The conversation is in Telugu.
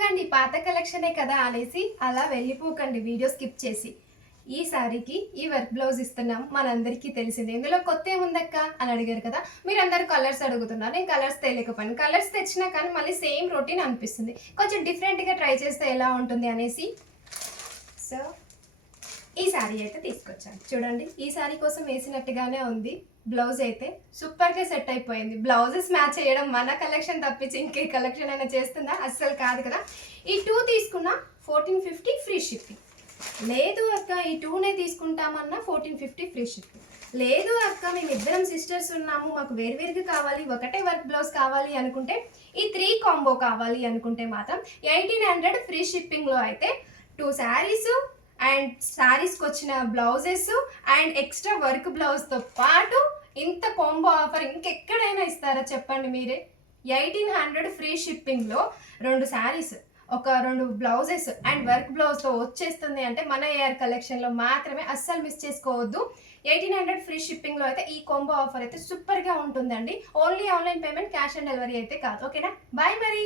ఆగండి పాత కలెక్షనే కదా అనేసి అలా వెళ్ళిపోకండి వీడియో స్కిప్ చేసి. ఈ సారీకి ఈ వర్క్ బ్లౌజ్ ఇస్తున్నాం మనందరికీ తెలిసిందే. ఇందులో కొత్త ఏముందక్క అని అడిగారు కదా. మీరందరూ కలర్స్ అడుగుతున్నారు. నేను కలర్స్ తెలియకపోయాను. కలర్స్ తెచ్చినా కానీ మళ్ళీ సేమ్ రొటీన్ అనిపిస్తుంది. కొంచెం డిఫరెంట్గా ట్రై చేస్తే ఎలా ఉంటుంది అనేసి సో ఈ సారీ అయితే తీసుకొచ్చాను. చూడండి ఈ సారీ కోసం వేసినట్టుగానే ఉంది. బ్లౌజ్ అయితే సూపర్గా సెట్ అయిపోయింది. బ్లౌజెస్ మ్యాచ్ చేయడం మన కలెక్షన్ తప్పించి ఇంకే కలెక్షన్ అయినా చేస్తుందా? అస్సలు కాదు కదా. ఈ 2 తీసుకున్న 1450 ఫ్రీ షిప్పింగ్. లేదు అక్క ఈ 2నే తీసుకుంటామన్నా 1450 ఫ్రీ షిప్పింగ్. లేదు అక్క మేమిద్దరం సిస్టర్స్ ఉన్నాము, మాకు వేరువేరుగా కావాలి, ఒకటే వర్క్ బ్లౌజ్ కావాలి అనుకుంటే, ఈ 3 కాంబో కావాలి అనుకుంటే మాత్రం 1800 ఫ్రీ షిప్పింగ్లో అయితే 2 శారీస్ అండ్ శారీస్కి వచ్చిన బ్లౌజెస్ అండ్ ఎక్స్ట్రా వర్క్ బ్లౌజ్తో పాటు ఇంత కాంబో ఆఫర్ ఇంకెక్కడైనా ఇస్తారా చెప్పండి మీరే. 1800 ఫ్రీ షిప్పింగ్లో 2 శారీస్, ఒక 2 బ్లౌజెస్ అండ్ వర్క్ బ్లౌజ్తో వచ్చేస్తుంది అంటే మన ఏఆర్ కలెక్షన్లో మాత్రమే. అస్సలు మిస్ చేసుకోవద్దు. 1800 ఫ్రీ షిప్పింగ్లో అయితే ఈ కాంబో ఆఫర్ అయితే సూపర్గా ఉంటుందండి. Only online payment, cash on delivery అయితే కాదు. ఓకేనా, బాయ్ మరి.